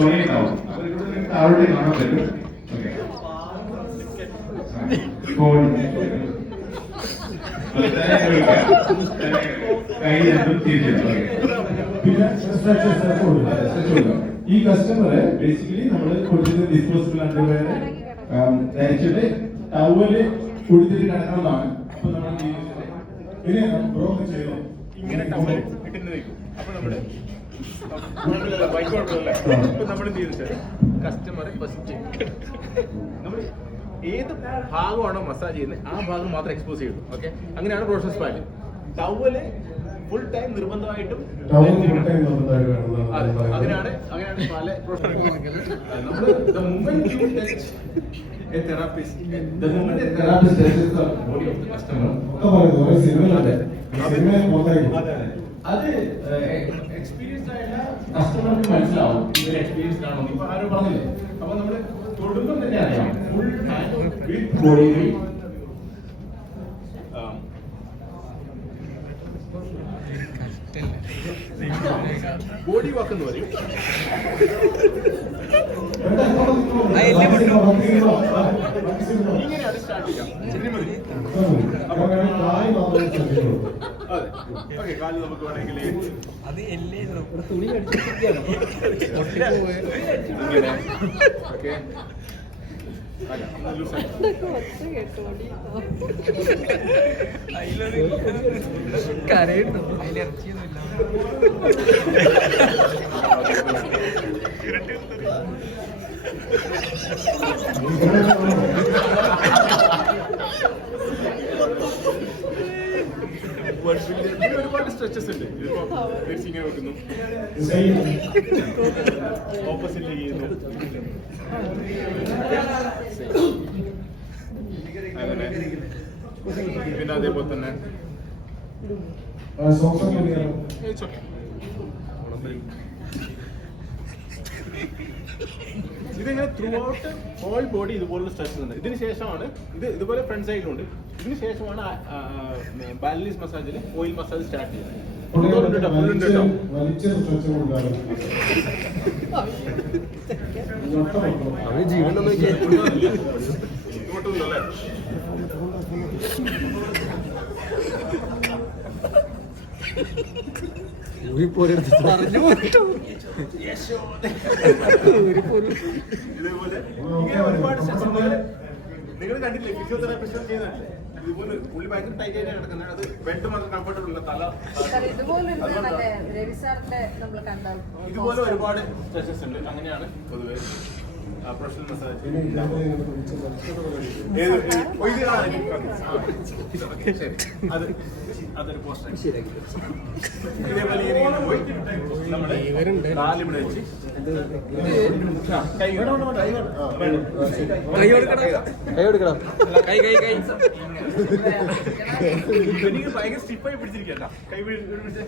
കുറെ ഉണ്ടാവും. അപ്പൊ ഇവിടെ നിങ്ങൾക്ക് താഴോട്ട് കാണാൻ പറ്റും. ഓക്കെ, കൈ രണ്ടും തിരിച്ചിടും. പിന്നെ ഈ കസ്റ്റമറെ ബേസിക്കലി നമ്മൾ കൊടുത്തിട്ട് ഡിസ്പോസിബിൾ അണ്ടർവെയർ ധരിച്ചിട്ട് ടവല് കൊടുത്തിട്ട് കിടക്കുന്നതാണ്. അപ്പൊ നമ്മൾ ഇനി ബ്രോ ചെയ്തോ ഇങ്ങനെ ടവല് ഇട്ടിട്ട് നിൽക്കും. അപ്പൊ നമ്മള് നമ്മൾ എന്ത് ചെയ്തിട്ട് കസ്റ്റമറെ ഫസ്റ്റ് നമ്മൾ ഏത് ഭാഗമാണോ മസാജ് ചെയ്യുന്നത് ആ ഭാഗം മാത്രം എക്സ്പോസ് ചെയ്യുള്ളൂ. ഓക്കെ, അങ്ങനെയാണ് പ്രോസസ് പാറ്റ്. ടവല് ഫുൾ ടൈം നിർബന്ധമായിട്ടും അങ്ങനെയാണ് പല അത് എക്സ്പീരിയൻസ്ഡ് ആയിട്ടുള്ള കസ്റ്റമർക്ക് മനസ്സിലാവും ഇവർ എക്സ്പീരിയൻസ്ഡ് ആണോ. ഇപ്പൊ ആരോ പറഞ്ഞില്ലേ, അപ്പൊ നമ്മള് തൊടുമ്പം തന്നെ അറിയാം full hand with body body walk എന്ന് പറയും. ഇങ്ങനെയാണ് സ്റ്റാർട്ട് ചെയ്യാം. അതെ, ഓക്കെ, കാല് നമുക്ക് വേണമെങ്കിൽ ഓക്കെ കരയുന്നു, അതിലിറച്ചിയൊന്നുമില്ല. ഒരുപാട് സ്ട്രെച്ചസ് ഉണ്ട്. ഇതിപ്പോ ഇങ്ങനെ വെക്കുന്നു, ഓപ്പോസിറ്റ് ചെയ്യുന്നു, അങ്ങനെ. പിന്നെ അതേപോലെ തന്നെ ഇതിങ്ങനെ ത്രൂ ഔട്ട് ഹോൾ ബോഡി ഇതുപോലുള്ള സ്ട്രെച്ചസ് ഉണ്ട്. ഇതിന് ശേഷമാണ് ഇതുപോലെ ഫ്രണ്ട് സൈഡിലുണ്ട്. ഇതിന് ശേഷമാണ് ബാലൻസ് മസാജിൽ ഓയിൽ മസാജ് സ്റ്റാർട്ട് ചെയ്യുന്നത്. ജീവനൊന്നും ഇതേപോലെ ഇങ്ങനെ ഒരുപാട് നിങ്ങൾ കണ്ടില്ലേ ഫിസിയോതെറാപ്പിസ്റ്റ് ചെയ്യുന്നുണ്ട്. ഇതുപോലെ പുള്ളി ഭയങ്കര ടൈറ്റ് ആയിട്ട് കിടക്കുന്നത്. അത് ബെഡ് മാത്രം കംഫർട്ടബിൾ ഉള്ള തല. ഇതുപോലെ ഒരുപാട് സ്ട്രെച്ചസ് ഉണ്ട്. അങ്ങനെയാണ് പൊതുവെ പ്രൊഫഷണൽ മസാജ്. അതൊരു പോസ്റ്റർ. ഇതേപോലെ ഇങ്ങനെ പോയി നമ്മുടെ കാലിവിടെ വെച്ച് കൈ കൊടുക്കണം. എനിക്ക് ഭയങ്കര സ്റ്റിപ്പായി പിടിച്ചിരിക്കണ്ട. കൈ പിടിച്ച്